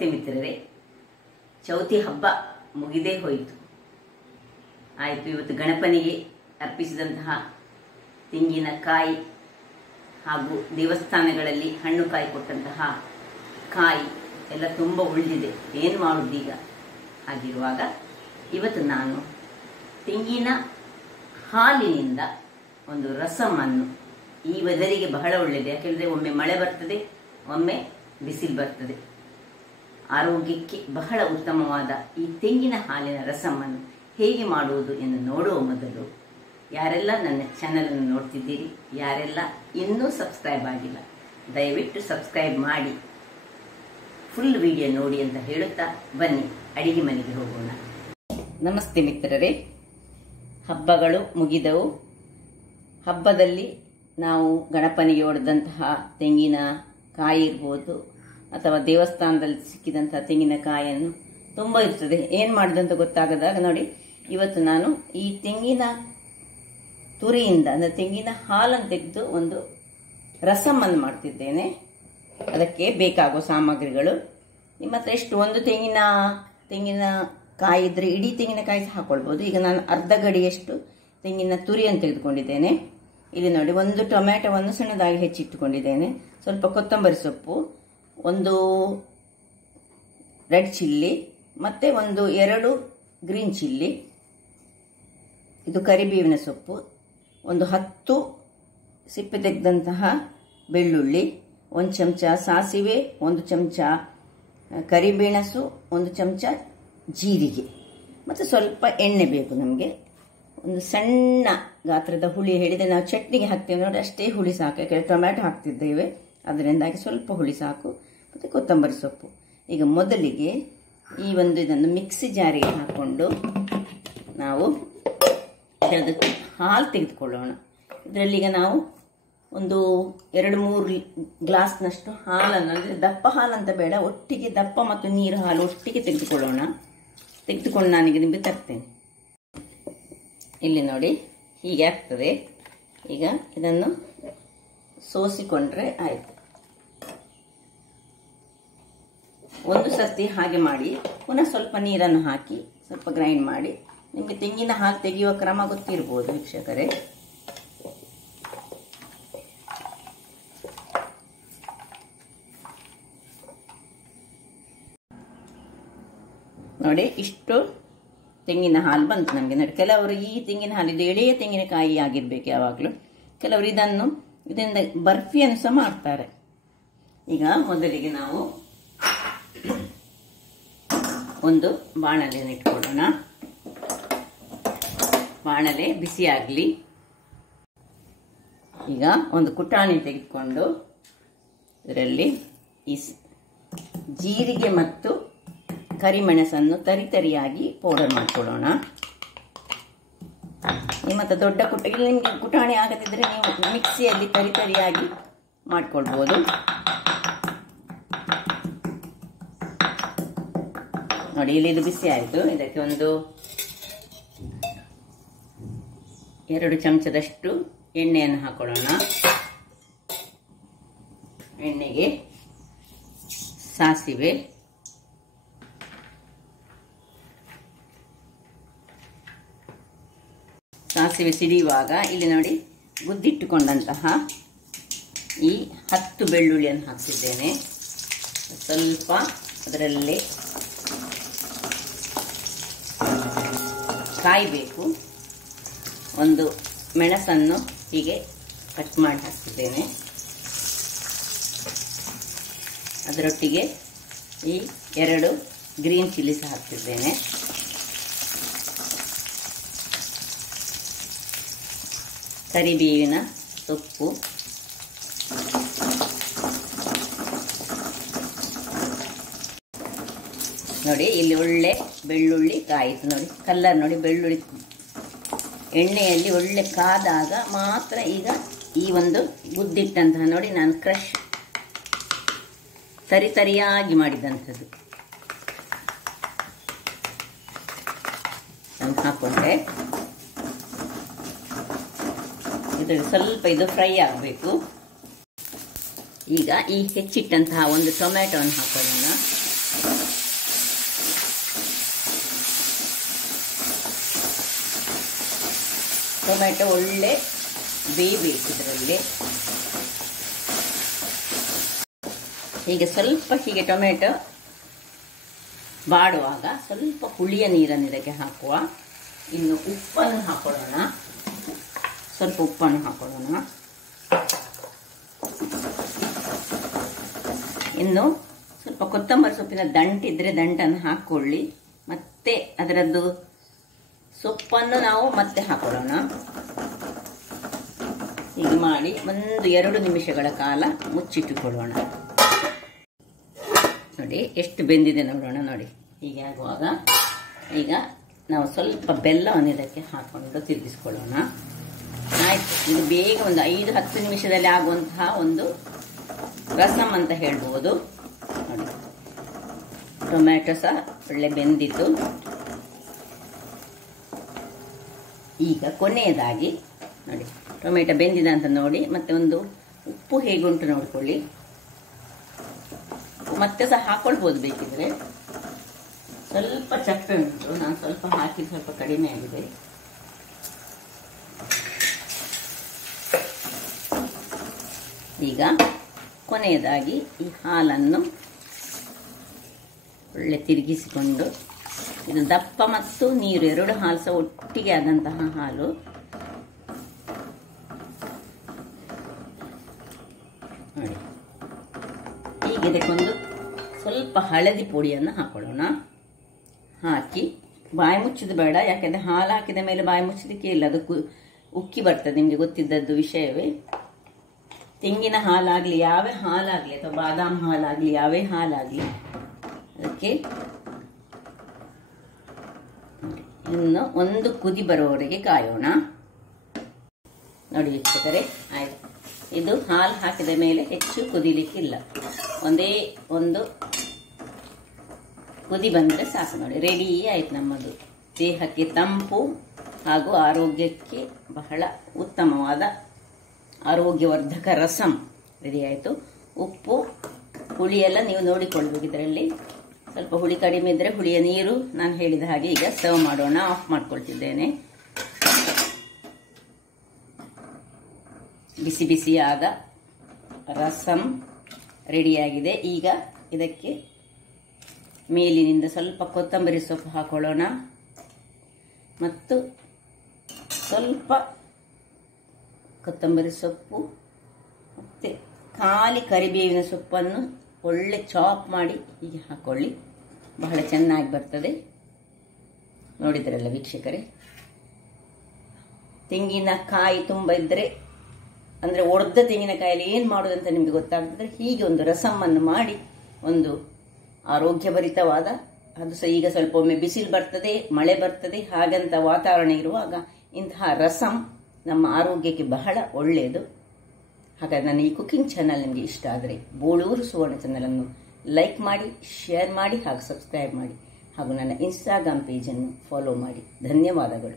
ನಮಸ್ತೆ ಮಿತ್ರರೇ. ಚೌತಿ ಹಬ್ಬ ಮುಗಿದೇ ಹೋಯಿತು. ಆಯಿತು. ಇವತ್ತು ಗಣಪನಿಗೆ ಅರ್ಪಿಸಿದಂತಹ ತೆಂಗಿನಕಾಯಿ ಹಾಗೂ ದೇವಸ್ಥಾನಗಳಲ್ಲಿ ಹಣ್ಣು ಕಾಯಿ ಕೊಟ್ಟಂತಹ ಕಾಯಿ ಎಲ್ಲ ತುಂಬ ಉಳಿದಿದೆ. ಏನು ಮಾಡುವುದೀಗ? ಹಾಗಿರುವಾಗ ಇವತ್ತು ನಾನು ತೆಂಗಿನ ಹಾಲಿನಿಂದ ಒಂದು ರಸಮನ್ನು, ಈ ವೆದರಿಗೆ ಬಹಳ ಒಳ್ಳೆಯದು. ಯಾಕೆಂದರೆ ಒಮ್ಮೆ ಮಳೆ ಬರ್ತದೆ, ಒಮ್ಮೆ ಬಿಸಿಲು ಬರ್ತದೆ. ಆರೋಗ್ಯಕ್ಕೆ ಬಹಳ ಉತ್ತಮವಾದ ಈ ತೆಂಗಿನ ಹಾಲಿನ ರಸಮನ್ನು ಹೇಗೆ ಮಾಡುವುದು ಎಂದು ನೋಡುವ ಮೊದಲು ಯಾರೆಲ್ಲ ನನ್ನ ಚಾನಲನ್ನು ನೋಡ್ತಿದ್ದೀರಿ, ಯಾರೆಲ್ಲ ಇನ್ನೂ ಸಬ್ಸ್ಕ್ರೈಬ್ ಆಗಿಲ್ಲ, ದಯವಿಟ್ಟು ಸಬ್ಸ್ಕ್ರೈಬ್ ಮಾಡಿ ಫುಲ್ ವಿಡಿಯೋ ನೋಡಿ ಅಂತ ಹೇಳುತ್ತಾ ಬನ್ನಿ ಅಡಿಗೆ ಮನೆಗೆ ಹೋಗೋಣ. ನಮಸ್ತೆ ಮಿತ್ರರೇ. ಹಬ್ಬಗಳು ಮುಗಿದವು. ಹಬ್ಬದಲ್ಲಿ ನಾವು ಗಣಪನಿಗೆ ಹೊಡೆದಂತಹ ತೆಂಗಿನ ಕಾಯಿ ಇರ್ಬೋದು ಅಥವಾ ದೇವಸ್ಥಾನದಲ್ಲಿ ಸಿಕ್ಕಿದಂತಹ ತೆಂಗಿನಕಾಯಿಯನ್ನು ತುಂಬ ಇರ್ತದೆ. ಏನು ಮಾಡಿದಂತ ಗೊತ್ತಾಗದಾಗ ನೋಡಿ, ಇವತ್ತು ನಾನು ಈ ತೆಂಗಿನ ತುರಿಯಿಂದ ಅಂದರೆ ತೆಂಗಿನ ಹಾಲನ್ನು ತೆಗೆದು ಒಂದು ರಸಮನ್ನು ಮಾಡ್ತಿದ್ದೇನೆ. ಅದಕ್ಕೆ ಬೇಕಾಗುವ ಸಾಮಗ್ರಿಗಳು ನಿಮ್ಮ ಹತ್ರ ಎಷ್ಟು, ಒಂದು ತೆಂಗಿನ ಕಾಯಿ ಇದ್ರೆ ಇಡೀ ತೆಂಗಿನಕಾಯಿ ಹಾಕೊಳ್ಬೋದು. ಈಗ ನಾನು ಅರ್ಧ ಗಡಿಯಷ್ಟು ತೆಂಗಿನ ತುರಿಯನ್ನು ತೆಗೆದುಕೊಂಡಿದ್ದೇನೆ. ಇಲ್ಲಿ ನೋಡಿ, ಒಂದು ಟೊಮ್ಯಾಟೊವನ್ನು ಸಣ್ಣದಾಗಿ ಹೆಚ್ಚಿಟ್ಟುಕೊಂಡಿದ್ದೇನೆ, ಸ್ವಲ್ಪ ಕೊತ್ತಂಬರಿ ಸೊಪ್ಪು, ಒಂದು ರೆಡ್ ಚಿಲ್ಲಿ, ಮತ್ತೆ ಒಂದು 2 ಗ್ರೀನ್ ಚಿಲ್ಲಿ, ಇದು ಕರಿಬೇವಿನ ಸೊಪ್ಪು, ಒಂದು 10 ಸಿಪ್ಪೆ ತೆಗೆದಂತಹ ಬೆಳ್ಳುಳ್ಳಿ, 1 ಚಮಚ ಸಾಸಿವೆ, 1 ಚಮಚ ಕರಿಬೇಣಸು, 1 ಚಮಚ ಜೀರಿಗೆ, ಮತ್ತು ಸ್ವಲ್ಪ ಎಣ್ಣೆ ಬೇಕು ನಮಗೆ. ಒಂದು ಸಣ್ಣ ಗಾತ್ರದ ಹುಳಿ, ಹೇಳಿದರೆ ನಾವು ಚಟ್ನಿಗೆ ಹಾಕ್ತೇವೆ ನೋಡಿ, ಅಷ್ಟೇ ಹುಳಿ ಸಾಕು. ಯಾಕೆಂದರೆ ಟೊಮ್ಯಾಟೊ ಹಾಕ್ತಿದ್ದೇವೆ, ಅದರಿಂದಾಗಿ ಸ್ವಲ್ಪ ಹುಳಿ ಸಾಕು. ಮತ್ತು ಕೊತ್ತಂಬರಿ ಸೊಪ್ಪು. ಈಗ ಮೊದಲಿಗೆ ಈ ಇದನ್ನು ಮಿಕ್ಸಿ ಜಾರಿಗೆ ಹಾಕ್ಕೊಂಡು ನಾವು ಇದರದ್ದು ಹಾಲು ತೆಗೆದುಕೊಳ್ಳೋಣ. ಇದರಲ್ಲೀಗ ನಾವು ಒಂದು 2-3 ಗ್ಲಾಸ್ನಷ್ಟು ಹಾಲನ್ನು, ಅಂದರೆ ದಪ್ಪ ಹಾಲಂತ ಬೇಡ, ಒಟ್ಟಿಗೆ ದಪ್ಪ ಮತ್ತು ನೀರು ಹಾಲು ಒಟ್ಟಿಗೆ ತೆಗೆದುಕೊಳ್ಳೋಣ. ತೆಗೆದುಕೊಂಡು ನಾನೀಗ ನಿಮಗೆ ತರ್ತೇನೆ. ಇಲ್ಲಿ ನೋಡಿ, ಹೀಗೆ ಆಗ್ತದೆ. ಈಗ ಇದನ್ನು ಸೋಸಿಕೊಂಡ್ರೆ ಆಯಿತು. ಒಂದು ಸರ್ತಿ ಹಾಗೆ ಮಾಡಿ ಪುನಃ ಸ್ವಲ್ಪ ನೀರನ್ನು ಹಾಕಿ ಸ್ವಲ್ಪ ಗ್ರೈಂಡ್ ಮಾಡಿ. ನಿಮಗೆ ತೆಂಗಿನ ಹಾಲು ತೆಗೆಯುವ ಕ್ರಮ ಗೊತ್ತಿರ್ಬೋದು ವೀಕ್ಷಕರೇ. ನೋಡಿ, ಇಷ್ಟು ತೆಂಗಿನ ಹಾಲು ಬಂತು ನಮಗೆ. ನೋಡಿ, ಕೆಲವರು ಈ ತೆಂಗಿನ ಹಾಲು, ಇದು ಎಳೆಯ ತೆಂಗಿನಕಾಯಿ ಆಗಿರ್ಬೇಕು ಯಾವಾಗಲೂ. ಕೆಲವರು ಇದರಿಂದ ಬರ್ಫಿಯನ್ನು ಸಹ ಮಾಡ್ತಾರೆ. ಈಗ ಮೊದಲಿಗೆ ನಾವು ಒಂದು ಬಾಣಲೆಯನ್ನು ಇಟ್ಕೊಳ್ಳೋಣ. ಬಾಣಲೆ ಬಿಸಿ ಆಗಲಿ. ಈಗ ಒಂದು ಕುಟಾಣಿ ತೆಗೆದುಕೊಂಡು ಇದರಲ್ಲಿ ಈ ಜೀರಿಗೆ ಮತ್ತು ಕರಿಮೆಣಸನ್ನು ತರಿಯಾಗಿ ಪೌಡರ್ ಮಾಡಿಕೊಳ್ಳೋಣ. ನಿಮ್ಮ ಹತ್ರ ದೊಡ್ಡ ನಿಮಗೆ ಕುಟಾಣಿ ಆಗದಿದ್ದರೆ ನೀವು ಮಿಕ್ಸಿಯಲ್ಲಿ ತರಿಯಾಗಿ ಮಾಡಿಕೊಳ್ಬೋದು. ನೋಡಿ, ಇಲ್ಲಿ ಇದು ಬಿಸಿ ಆಯಿತು. ಇದಕ್ಕೆ ಒಂದು 2 ಚಮಚದಷ್ಟು ಎಣ್ಣೆಯನ್ನು ಹಾಕೊಳ್ಳೋಣ. ಎಣ್ಣೆಗೆ ಸಾಸಿವೆ, ಸಾಸಿವೆ ಸಿಡಿಯುವಾಗ ಇಲ್ಲಿ ನೋಡಿ, ಗುದ್ದಿಟ್ಟುಕೊಂಡಂತಹ ಈ 10 ಬೆಳ್ಳುಳ್ಳಿಯನ್ನು ಹಾಕ್ತಿದ್ದೇನೆ. ಸ್ವಲ್ಪ ಅದರಲ್ಲಿ ಕಾಯಬೇಕು. ಒಂದು ಮೆಣಸನ್ನು ಹೀಗೆ ಕಟ್ ಮಾಡಿ ಹಾಕ್ತಿದ್ದೇನೆ. ಅದರೊಟ್ಟಿಗೆ ಈ 2 ಗ್ರೀನ್ ಚಿಲ್ಲಿ ಸಹ ಹಾಕ್ತಿದ್ದೇನೆ. ಕರಿಬೇವಿನ ಸೊಪ್ಪು, ನೋಡಿ ಇಲ್ಲಿ ಒಳ್ಳೆ ಬೆಳ್ಳುಳ್ಳಿ ಕಾಯಿತು. ನೋಡಿ ಕಲರ್ ನೋಡಿ, ಬೆಳ್ಳುಳ್ಳಿ ಎಣ್ಣೆಯಲ್ಲಿ ಒಳ್ಳೆ ಕಾದಾಗ ಮಾತ್ರ. ಈಗ ಈ ಒಂದು ಗುದ್ದಿಟ್ಟಂತಹ ನೋಡಿ, ನಾನು ಕ್ರಷ್ ತರಿಯಾಗಿ ಮಾಡಿದಂಥದ್ದು ನಾನು ಹಾಕೊಂಡೆ. ಇದರಲ್ಲಿ ಸ್ವಲ್ಪ ಇದು ಫ್ರೈ ಆಗಬೇಕು. ಈಗ ಈ ಹೆಚ್ಚಿಟ್ಟಂತಹ ಒಂದು ಟೊಮ್ಯಾಟೊವನ್ನು ಹಾಕೊಳ್ಳೋಣ. ಟೊಮೆಟೊ ಒಳ್ಳೆ ಬೇಯಬೇಕು ಇದರಲ್ಲಿ. ಹೀಗೆ ಸ್ವಲ್ಪ ಹೀಗೆ ಟೊಮೆಟೊ ಬಾಡುವಾಗ ಸ್ವಲ್ಪ ಹುಳಿಯ ನೀರನ್ನು ಇದಕ್ಕೆ ಹಾಕುವ. ಇನ್ನು ಉಪ್ಪನ್ನು ಹಾಕೊಳ್ಳೋಣ, ಸ್ವಲ್ಪ ಉಪ್ಪನ್ನು ಹಾಕೊಳ್ಳೋಣ. ಇನ್ನು ಸ್ವಲ್ಪ ಕೊತ್ತಂಬರಿ ಸೊಪ್ಪಿನ ದಂಟಿದ್ರೆ ದಂಟನ್ನು ಹಾಕೊಳ್ಳಿ. ಮತ್ತೆ ಅದರದ್ದು ಸೊಪ್ಪನ್ನು ನಾವು ಮತ್ತೆ ಹಾಕೊಳ್ಳೋಣ. ಹೀಗೆ ಮಾಡಿ 1-2 ನಿಮಿಷಗಳ ಕಾಲ ಮುಚ್ಚಿಟ್ಟುಕೊಳ್ಳೋಣ. ನೋಡಿ ಎಷ್ಟು ಬೆಂದಿದೆ ನೋಡೋಣ. ನೋಡಿ ಹೀಗೆ ಆಗುವಾಗ ಈಗ ನಾವು ಸ್ವಲ್ಪ ಬೆಲ್ಲವನ್ನು ಇದಕ್ಕೆ ಹಾಕೊಂಡು ತಿರುಗಿಸ್ಕೊಳ್ಳೋಣ. ಆಯ್ತು, ಇದು ಬೇಗ ಒಂದು 5-10 ನಿಮಿಷದಲ್ಲಿ ಆಗುವಂತಹ ಒಂದು ರಸಮ್ ಅಂತ ಹೇಳ್ಬೋದು. ನೋಡಿ ಟೊಮ್ಯಾಟೊ ಸಹ ಒಳ್ಳೆ ಬೆಂದಿತ್ತು. ಈಗ ಕೊನೆಯದಾಗಿ ನೋಡಿ ಟೊಮೆಟೊ ಬೆಂದಿದೆ ಅಂತ ನೋಡಿ ಮತ್ತೆ ಒಂದು ಉಪ್ಪು ಹೇಗುಂಟು ನೋಡ್ಕೊಳ್ಳಿ. ಮತ್ತೆ ಸಹ ಹಾಕೊಳ್ಬೋದು ಬೇಕಿದ್ರೆ. ಸ್ವಲ್ಪ ಚಪ್ಪೆ ಉಂಟು, ನಾನು ಸ್ವಲ್ಪ ಹಾಕಿ ಸ್ವಲ್ಪ ಕಡಿಮೆ ಆಗಿದೆ. ಈಗ ಕೊನೆಯದಾಗಿ ಈ ಹಾಲನ್ನು ಒಳ್ಳೆ ತಿರುಗಿಸಿಕೊಂಡು, ಇದು ದಪ್ಪ ಮತ್ತು ನೀರು 2 ಹಾಲು ಸಹ ಒಟ್ಟಿಗೆ ಆದಂತಹ ಹಾಲು. ನೋಡಿ ಈಗ ಇದಕ್ಕೊಂದು ಸ್ವಲ್ಪ ಹಳದಿ ಪುಡಿಯನ್ನು ಹಾಕೊಳ್ಳೋಣ. ಹಾಕಿ ಬಾಯಿ ಮುಚ್ಚಿದ ಬೇಡ, ಯಾಕೆಂದ್ರೆ ಹಾಲು ಹಾಕಿದ ಮೇಲೆ ಬಾಯಿ ಮುಚ್ಚಲಿಕ್ಕೆ ಇಲ್ಲ, ಅದು ಉಕ್ಕಿ ಬರ್ತದೆ. ನಿಮಗೆ ಗೊತ್ತಿದ್ದದ್ದು ವಿಷಯವೇ. ತೆಂಗಿನ ಹಾಲಾಗಲಿ ಯಾವೇ ಹಾಲಾಗಲಿ ಅಥವಾ ಬಾದಾಮ್ ಹಾಲಾಗಲಿ ಯಾವೇ ಹಾಲಾಗಲಿ ಅದಕ್ಕೆ ಇನ್ನು ಒಂದು ಕುದಿ ಬರುವವರೆಗೆ ಕಾಯೋಣ. ನೋಡಿ ವೀಕ್ಷಕರೇ, ಆಯ್ತು. ಇದು ಹಾಲು ಹಾಕಿದ ಮೇಲೆ ಹೆಚ್ಚು ಕುದಿಲಿಕ್ಕಿಲ್ಲ, ಒಂದೇ ಒಂದು ಕುದಿ ಬಂದರೆ ಸಾಕು. ನೋಡಿ ರೆಡಿ ಆಯ್ತು ನಮ್ಮದು ದೇಹಕ್ಕೆ ತಂಪು ಹಾಗೂ ಆರೋಗ್ಯಕ್ಕೆ ಬಹಳ ಉತ್ತಮವಾದ ಆರೋಗ್ಯವರ್ಧಕ ರಸಂ ರೆಡಿ ಆಯಿತು. ಉಪ್ಪು ಹುಳಿಯೆಲ್ಲ ನೀವು ನೋಡಿಕೊಳ್ಬೇಕು. ಇದರಲ್ಲಿ ಸ್ವಲ್ಪ ಹುಳಿ ಕಡಿಮೆ ಇದ್ದರೆ ಹುಳಿಯ ನೀರು ನಾನು ಹೇಳಿದ ಹಾಗೆ. ಈಗ ಸರ್ವ್ ಮಾಡೋಣ. ಆಫ್ ಮಾಡ್ಕೊಳ್ತಿದ್ದೇನೆ. ಬಿಸಿ ಬಿಸಿಯಾದ ರಸಂ ರೆಡಿಯಾಗಿದೆ. ಈಗ ಇದಕ್ಕೆ ಮೇಲಿನಿಂದ ಸ್ವಲ್ಪ ಕೊತ್ತಂಬರಿ ಸೊಪ್ಪು ಹಾಕೊಳ್ಳೋಣ ಮತ್ತು ಸ್ವಲ್ಪ ಕೊತ್ತಂಬರಿ ಸೊಪ್ಪು ಮತ್ತು ಖಾಲಿ ಕರಿಬೇವಿನ ಸೊಪ್ಪನ್ನು ಒಳ್ಳೆ ಚಾಪ್ ಮಾಡಿ ಹೀಗೆ ಹಾಕೊಳ್ಳಿ. ಬಹಳ ಚೆನ್ನಾಗಿ ಬರ್ತದೆ. ನೋಡಿದ್ರಲ್ಲ ವೀಕ್ಷಕರೇ, ತೆಂಗಿನಕಾಯಿ ತುಂಬ ಇದ್ದರೆ ಅಂದರೆ ಒಡೆದ ತೆಂಗಿನಕಾಯಲ್ಲಿ ಏನು ಮಾಡೋದಂತ ನಿಮಗೆ ಗೊತ್ತಾಗ್ತದೆ. ಹೀಗೆ ಒಂದು ರಸಮ್ಮನ್ನು ಮಾಡಿ ಒಂದು ಆರೋಗ್ಯಭರಿತವಾದ, ಅದು ಸಹ ಈಗ ಸ್ವಲ್ಪ ಒಮ್ಮೆ ಬಿಸಿಲು ಬರ್ತದೆ, ಮಳೆ ಬರ್ತದೆ, ಹಾಗಂತ ವಾತಾವರಣ ಇರುವಾಗ ಇಂತಹ ರಸಂ ನಮ್ಮ ಆರೋಗ್ಯಕ್ಕೆ ಬಹಳ ಒಳ್ಳೆಯದು. ಹಾಗಾಗಿ ನನ್ನ ಈ ಕುಕಿಂಗ್ ಚಾನಲ್ ನಿಮಗೆ ಇಷ್ಟ ಆದರೆ ಬೋಳೂರು ಸುವರ್ಣ ಚಾನಲನ್ನು ಲೈಕ್ ಮಾಡಿ, ಶೇರ್ ಮಾಡಿ ಹಾಗೂ ಸಬ್ಸ್ಕ್ರೈಬ್ ಮಾಡಿ ಹಾಗೂ ನನ್ನ ಇನ್ಸ್ಟಾಗ್ರಾಮ್ ಪೇಜನ್ನು ಫಾಲೋ ಮಾಡಿ. ಧನ್ಯವಾದಗಳು.